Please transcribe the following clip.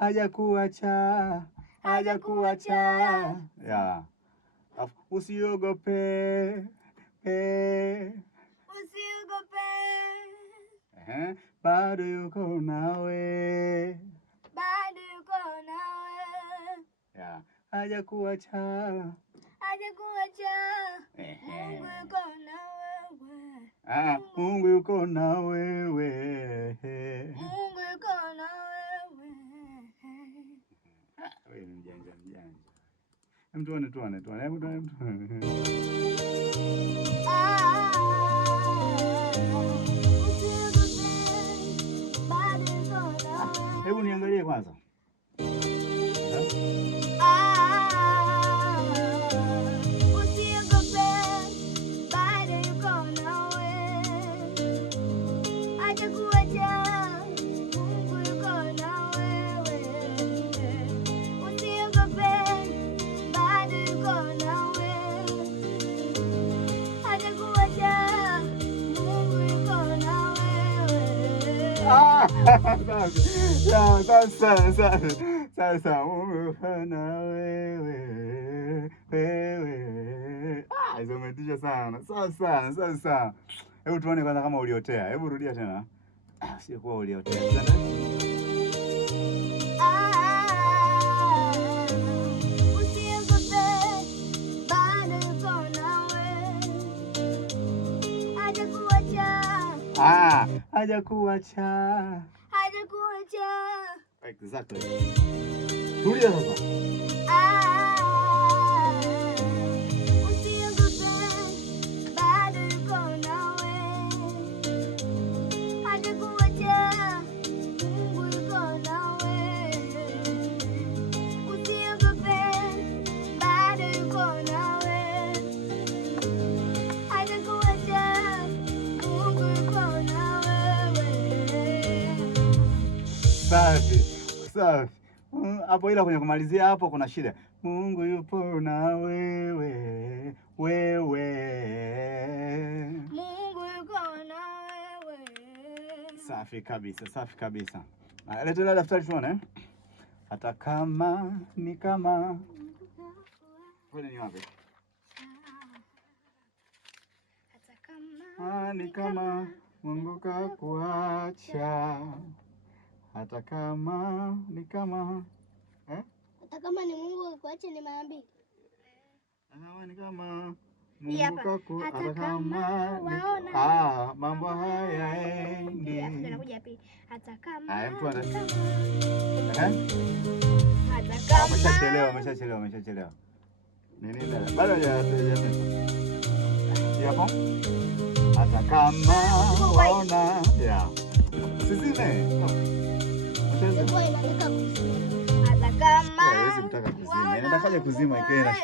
Hajakuacha, hajakuacha. Yeah. Usiogope, usiogope. Bado yuko nawe, bado yuko nawe. Yeah. Hajakuacha, hajakuacha. Mungu yuko na wewe. Mungu yuko na wewe. Mungu yuko na wewe. Wewe ni mjanja. Tuone. Hebu niangalie kwanza. Sasa umefana wewe. Hizo umetisha sana. Sasa. Hebu tuone kwanza kama uliotea. Hebu rudia tena. Sikuwa uliotea. Hajakuacha. Exactly. Tulia sasa. Safi. Hapo ila kwenye kumalizia hapo kuna shida. Mungu yupo na wewe. Mungu yupo na wewe. Safi kabisa. Leta ile daftari tuone. Hata kama ni kama. Wewe ni wapi? Hata kama ni kama Mungu kakuacha. Hata kama ni kama hata kama ni Mungu kuacha ni mara mbili. Ni kama Mungu hata kama mambo haya yaendi. Tunakuja hapa. Hata kama hata kama umeshachelewa. Nini ndio? Bado hajapita. Hapo? Hata kama waona Sizime. Hata kama Hawezi kutaka kuzima. Inataka kuzima ikiwa